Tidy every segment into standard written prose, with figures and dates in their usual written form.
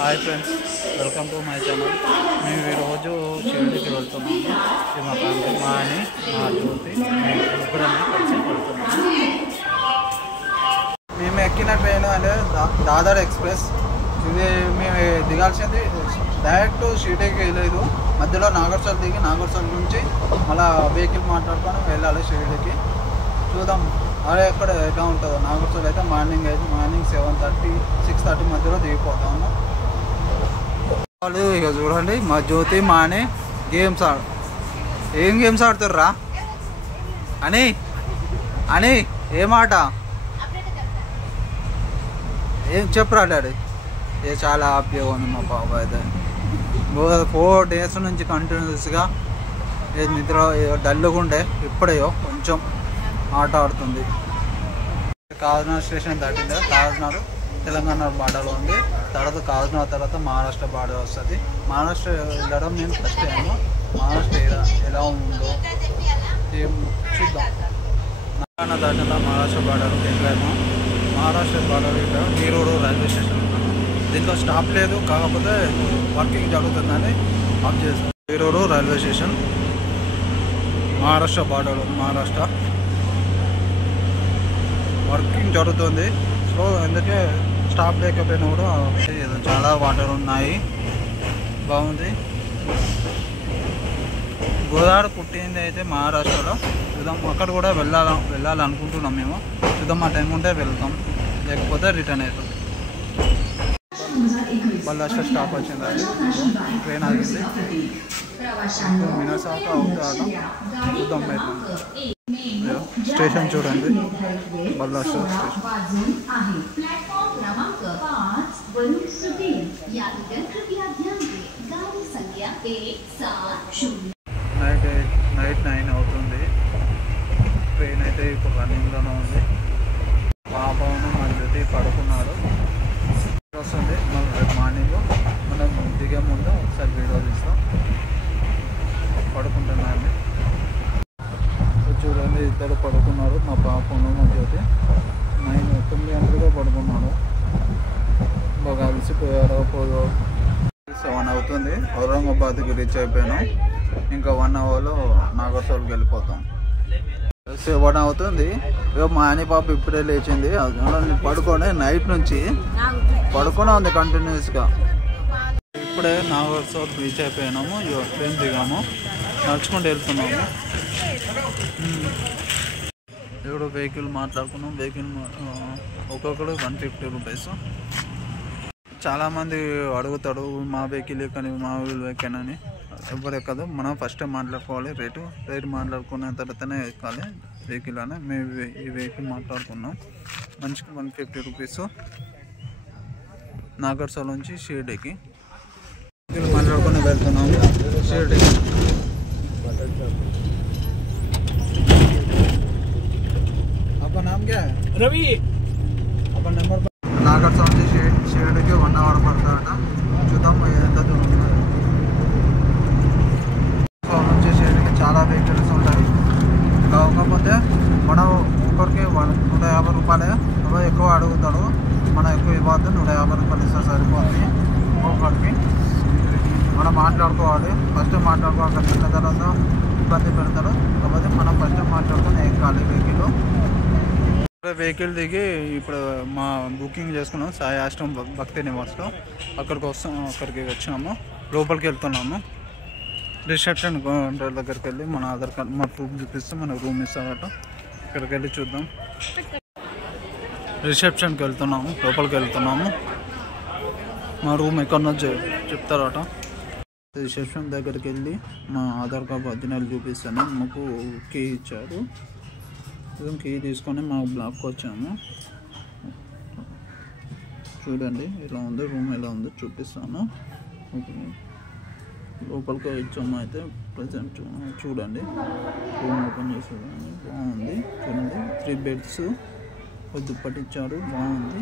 Hi friends, welcome to my channel. మేము ఈరోజు షిరిడీకి వెళ్తున్నాము. ఇది మా ఫ్యామిలీ, మా అని మా జ్యోతి ముగ్గురమే కలిసి వెళ్తున్నాము. మేము ఎక్కిన ట్రైన్ అంటే దాదర్ ఎక్స్ప్రెస్. ఇది మేము దిగాల్సింది డైరెక్ట్ షిరిడీకి వెళ్ళలేదు. మధ్యలో నాగర్సల్ దిగి నాగర్సల్ నుంచి మళ్ళీ వెహికల్ మాట్లాడుకొని వెళ్ళాలి షిరిడీకి. చూద్దాం అదే ఎక్కడ ఎలా ఉంటుందో. నాగర్సల్ అయితే మార్నింగ్ 7:30 6:30 మధ్యలో దిగిపోతాము. వాళ్ళు ఇక చూడండి, మా జ్యోతి మా అని గేమ్స్ ఏం గేమ్స్ ఆడుతుర్రా అని అని ఏమాట ఏం చెప్పరా డాడీ? ఏ చాలా హ్యాపీగా ఉంది మా పాప అయితే. 4 days నుంచి కంటిన్యూస్గా నిద్ర డల్గా ఉండే, ఇప్పుడేయో కొంచెం ఆట ఆడుతుంది. కాకినాడ స్టేషన్ దాటింది. కాకినాడ తెలంగాణ బార్డర్లో ఉంది. తర్వాత కాకినాడ తర్వాత మహారాష్ట్ర బార్డర్ వస్తుంది. మహారాష్ట్ర వెళ్ళడం నేను ఫస్ట్ టైం. మహారాష్ట్ర ఎలా ఉందో ఏం చూద్దాం. తెలంగాణ దాటిన మహారాష్ట్ర బార్డర్కి వెళ్ళాము. Maharashtra border Erode railway station ఉన్నాను. దీంట్లో స్టాప్ లేదు, కాకపోతే వర్కింగ్ జరుగుతుందని ఆఫ్ చేస్తాం. Erode railway station Maharashtra border. Maharashtra working జరుగుతుంది. సో అందుకే స్టాప్ లేకపోయినా కూడా చాలా వాటర్ ఉన్నాయి. బాగుంది. గోదావరి పుట్టింది అయితే మహారాష్ట్రలో. చూద్దాం, అక్కడ కూడా వెళ్ళాలనుకుంటున్నాం మేము. చూద్దాం, ఆ టైం ఉంటే వెళ్తాం, లేకపోతే రిటర్న్ అవుతాం. బల్లాస్టర్ స్టాప్ వచ్చింది. అది ట్రైన్ ఆగింది. 2 minutes అవుతాడు. చూద్దాం అయితే. स्टेशन చూడండి, బల్లాస్టర్ స్టేషన్. నైట్ 9 అవుతుంది. ట్రైన్ అయితే ఇప్పుడు రన్నింగ్లోనే ఉంది. పాపను మా జ్యోతి పడుకున్నారు. వస్తుంది మళ్ళీ రేపు మార్నింగ్ మనం దిగే ముందు ఒకసారి వీడియో తీస్తాం. పడుకుంటున్నాను చూడండి, ఇద్దరు పడుకున్నారు. మా పాపను మా జ్యోతి 9 గంటలుగా పడుకున్నాడు. బాగా అలసిపోయారో 7 అవుతుంది. ఔరంగాబాద్కి రీచ్ అయిపోయాను. ఇంకా 1 అవర్లో నాగర్సోల్కి వెళ్ళిపోతాం. 7 అవుతుంది. మా అని పాప ఇప్పుడే లేచింది. పడుకొని నైట్ నుంచి పడుకునే ఉంది కంటిన్యూస్గా. ఇప్పుడే నాగర్సోల్ రీచ్ అయిపోయినాము. ట్రైన్ దిగాము, నడుచుకుంటూ వెళ్తున్నాము. ఇప్పుడు వెహికల్ మాట్లాడుకున్నాం. వెహికల్ ఒక్కొక్కడు 150 రూపీస్. చాలామంది అడుగుతాడు మా వెహికల్ కానీ మా వెహికల్ అని. ఎవరు ఎక్కదు, మనం ఫస్ట్ మాట్లాడుకోవాలి. రేటు మాట్లాడుకున్న తర్వాతనే ఎక్కాలి వెహికల్ అని. మేము ఈ వెహికల్ మాట్లాడుకున్నాం. మనిషికి 150 రూపీస్. నాగర్సోల్ నుంచి షిరిడీకి వెహికల్ మాట్లాడుకుని వెళ్తున్నాము. షిరిడీకి आपका नाम क्या है? रवि. अपन नंबर नागरसोल నుంచి షిరిడీకి 1 అవర్ పడుతుందట. చూద్దాం ఎంత దూరం ఉన్నది. నాగర్సోల్ నుంచి షిరిడీకి చాలా వెహికల్స్ ఉంటాయి. కాకపోతే మనం ఒకరికి 150 రూపాయలే. ఎవరు ఎక్కువ అడుగుతాడు, మనం ఎక్కువ ఇవ్వద్దు. 150 రూపాయలు ఇస్తే సరిపోతుంది. ఒక్కొక్కరికి మనం మాట్లాడుకోవాలి. ఫస్ట్ మాట్లాడుకోవాలి. తిన్న తర్వాత ఇబ్బంది పెడతాడు. కాకపోతే మనం ఫస్ట్ మాట్లాడుకొని ఎక్కాలి వెహికల్ దిగి. ఇప్పుడు మా బుకింగ్ చేసుకున్నాం సాయి ఆశ్రమం భక్తి నివాస్లో. అక్కడికి వచ్చినాము. లోపలికి వెళ్తున్నాము. రిసెప్షన్ కౌంటర్ దగ్గరికి వెళ్ళి మన ఆధార్ కార్డు మా ప్రూఫ్ చూపిస్తే మన రూమ్ ఇస్తారట. ఇక్కడికి వెళ్ళి చూద్దాం. రిసెప్షన్కి వెళ్తున్నాము, లోపలికి వెళ్తున్నాము. మా రూమ్ ఎక్కడో చెప్తారట. రిసెప్షన్ దగ్గరికి వెళ్ళి మా ఆధార్ కార్డు ఒరిజినల్ చూపిస్తాను. మాకు కీ ఇచ్చారు. కీ తీసుకొని మా బ్లాక్కి వచ్చాము. చూడండి ఎలా ఉంది, రూమ్ ఎలా ఉందో చూపిస్తాను. లోపలికి వచ్చాము. అయితే ప్రజెంట్ చూడండి, రూమ్ ఓపెన్ చేసి బాగుంది. చూడండి 3 బెడ్స్ దుప్పటి ఇచ్చారు. బాగుంది.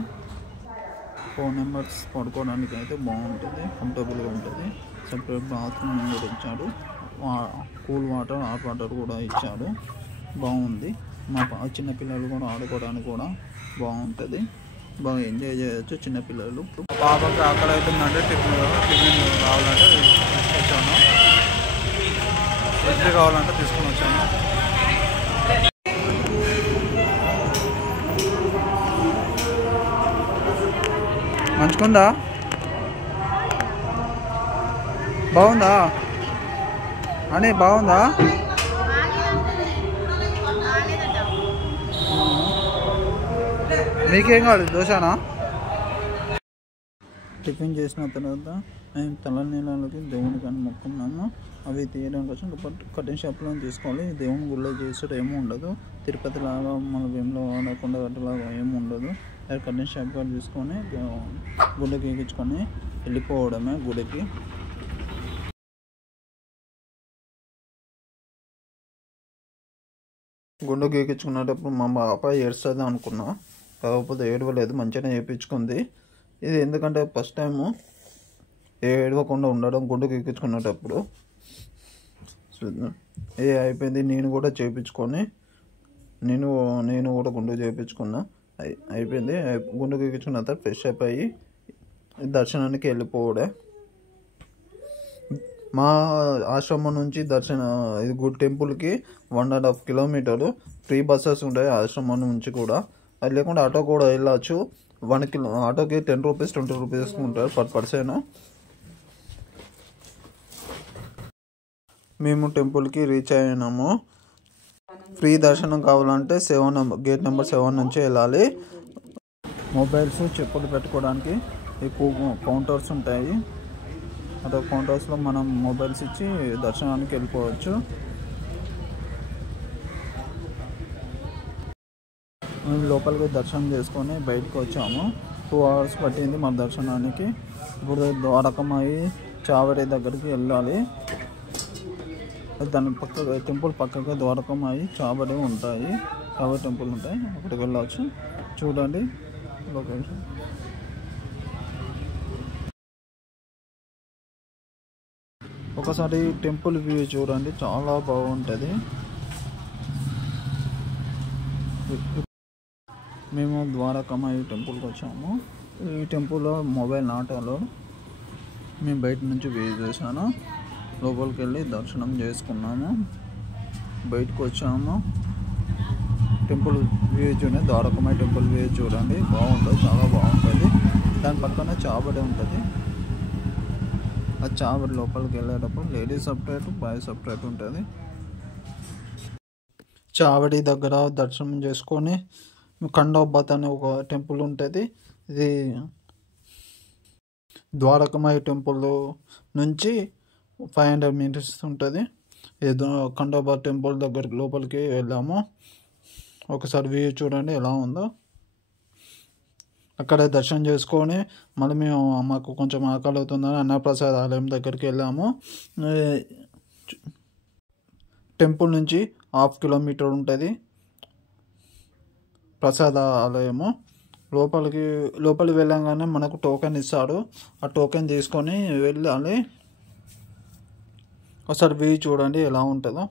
4 మెంబర్స్ పడుకోవడానికి అయితే బాగుంటుంది, కంఫర్టబుల్గా ఉంటుంది. సపరేట్ బాత్రూమ్ కూడా ఇచ్చాడు. కూల్ వాటర్, హాట్ వాటర్ కూడా ఇచ్చాడు. బాగుంది. మా చిన్నపిల్లలు కూడా ఆడుకోవడానికి కూడా బాగుంటుంది. బాగా ఎంజాయ్ చేయొచ్చు చిన్నపిల్లలు. పాపకి ఆకలి అవుతుందంటే టిఫిన్ కావాలంటే తీసుకొచ్చాను, ఇడ్లీ కావాలంటే తీసుకొని వచ్చాను. మంచిగుందా, బాగుందా అని, బాగుందా? మీకేం కావాలి, దోశనా? టిఫిన్ చేసిన తర్వాత మేము తలనీళ్ళకి దేవుని కానీ మొక్కున్నాము. అవి తీయడం కోసం కటింగ్ షాప్లో తీసుకోవాలి. దేవుని గుళ్ళో చేసేట ఏమీ ఉండదు. తిరుపతి లాగా మన వేములవాడ కొండగట్టులాగా ఏమి ఉండదు. కటింగ్ షాప్ కానీ తీసుకొని గుళ్ళకి ఎక్కించుకొని వెళ్ళిపోవడమే గుడికి. గుండెకి ఎక్కించుకునేటప్పుడు మా పాప ఏడుస్తుంది అనుకున్నా, కాకపోతే ఏడవలేదు, మంచిగానే చేయించుకుంది. ఇది ఎందుకంటే ఫస్ట్ టైము ఏడవకుండా ఉండడం గుండెకి ఎక్కించుకునేటప్పుడు. అయిపోయింది. నేను కూడా చేయించుకొని నేను కూడా గుండెకి చేయించుకున్నా. అయిపోయింది. గుండెకి ఎక్కించుకున్న తర్వాత ఫ్రెష్ అప్ అయ్యి దర్శనానికి వెళ్ళిపోవడే. మా ఆశ్రమం నుంచి ఇది గుడ్ టెంపుల్కి 1.5 కిలోమీటర్లు. ఫ్రీ బస్సెస్ ఉంటాయి ఆశ్రమం నుంచి కూడా. అది లేకుండా ఆటో కూడా వెళ్ళచ్చు. 1 కిలో ఆటోకి 10 రూపీస్ 20 రూపీస్ ఉంటారు పర్ పర్సన్. మేము టెంపుల్కి రీచ్ అయినాము. ఫ్రీ దర్శనం కావాలంటే గేట్ నెంబర్ 7 నుంచి వెళ్ళాలి. మొబైల్స్ చెప్పులు పెట్టుకోవడానికి ఎక్కువ కౌంటర్స్ ఉంటాయి. అదే కౌంటర్స్లో మనం మొబైల్స్ ఇచ్చి దర్శనానికి వెళ్ళిపోవచ్చు. మేము లోపలికి దర్శనం చేసుకొని బయటకు వచ్చాము. 2 hours పట్టింది మన దర్శనానికి. ఇప్పుడు ద్వారకమాయి చావడి దగ్గరికి వెళ్ళాలి. దాని టెంపుల్ పక్కగా ద్వారకమాయి చావడి ఉంటాయి. చావడి టెంపుల్ ఉంటాయి, అక్కడికి వెళ్ళవచ్చు. చూడండి లొకేషన్. ఒకసారి టెంపుల్ వ్యూ చూడండి, చాలా బాగుంటుంది. మేము ద్వారకమాయి టెంపుల్కి వచ్చాము. ఈ టెంపుల్లో మొబైల్ నాట్ అలౌడ్. మేము బయట నుంచి వ్యూ చేశాను. లోపలికి వెళ్ళి దర్శనం చేసుకున్నాము, బయటకు వచ్చాము. టెంపుల్ వ్యూ చూడండి, ద్వారకమాయి టెంపుల్ వ్యూ చూడండి, బాగుంటుంది, చాలా బాగుంటుంది. దాని పక్కన చావడి ఉంటుంది. ఆ చావడి లోపలికి వెళ్ళేటప్పుడు లేడీస్ సపరేట్, బాయ్స్ సపరేట్ ఉంటుంది. చావడి దగ్గర దర్శనం చేసుకొని ఖండోబాత్ అనే ఒక టెంపుల్ ఉంటుంది. ఇది ద్వారకమాయి టెంపుల్ నుంచి 500 meters ఉంటుంది. ఏదో ఖండోబాత్ టెంపుల్ దగ్గరికి లోపలికి వెళ్ళాము. ఒకసారి వ్యూ చూడండి ఎలా ఉందో. అక్కడ దర్శనం చేసుకొని మళ్ళీ మాకు కొంచెం ఆకలి అవుతుందని అన్నప్రసాద ఆలయం దగ్గరికి వెళ్ళాము. టెంపుల్ నుంచి 1/2 కిలోమీటర్ ఉంటుంది ప్రసాద ఆలయము. లోపలికి వెళ్ళంగానే మనకు టోకెన్ ఇస్తాడు. ఆ టోకెన్ తీసుకొని వెళ్ళాలి. ఒకసారి వ్యూ చూడండి ఎలా ఉంటుందో.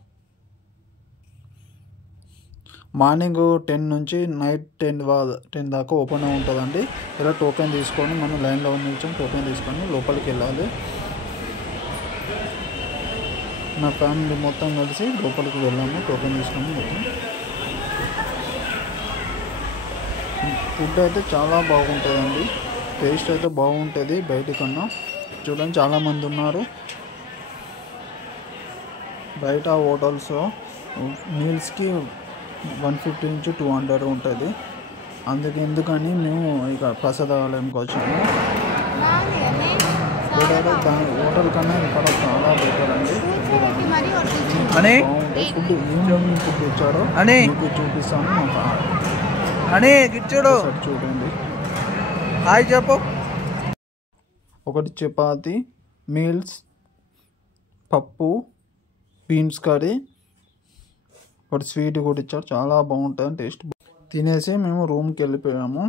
మార్నింగ్ 10 నుంచి నైట్ 10 దాకా ఓపెన్ ఉంటుందండి. ఇలా టోకెన్ తీసుకొని మనం లైన్లో నిల్చొని టోకెన్ తీసుకొని లోపలికి వెళ్ళాలి. నా ఫ్యామిలీ మొత్తం కలిసి లోపలికి వెళ్ళాము టోకెన్ తీసుకొని. మొత్తం ఫుడ్ అయితే చాలా బాగుంటుందండి, టేస్ట్ అయితే బాగుంటుంది బయట కన్నా. చూడండి చాలామంది ఉన్నారు బయట. హోటల్స్ మీల్స్కి 150 నుంచి 200 ఉంటుంది. ఎందుకని మేము ఇక ప్రసాదాలయంకి వచ్చాము. హోటల్ కన్నా ఇక్కడ చాలా బెటర్ అండి. ఫుడ్ ఈవినింగ్ ఫుడ్ ఇచ్చారు అని మీకు చూపిస్తాను. అని గిచ్చుడు చూడండి. హాయ్ చెప్పు. ఒకటి చపాతి, మీల్స్, పప్పు, బీన్స్ కర్రీ, ఒకటి స్వీట్ కూడా ఇచ్చారు. చాలా బాగుంటుంది టేస్ట్. తినేసి మేము రూమ్కి వెళ్ళిపోయాము.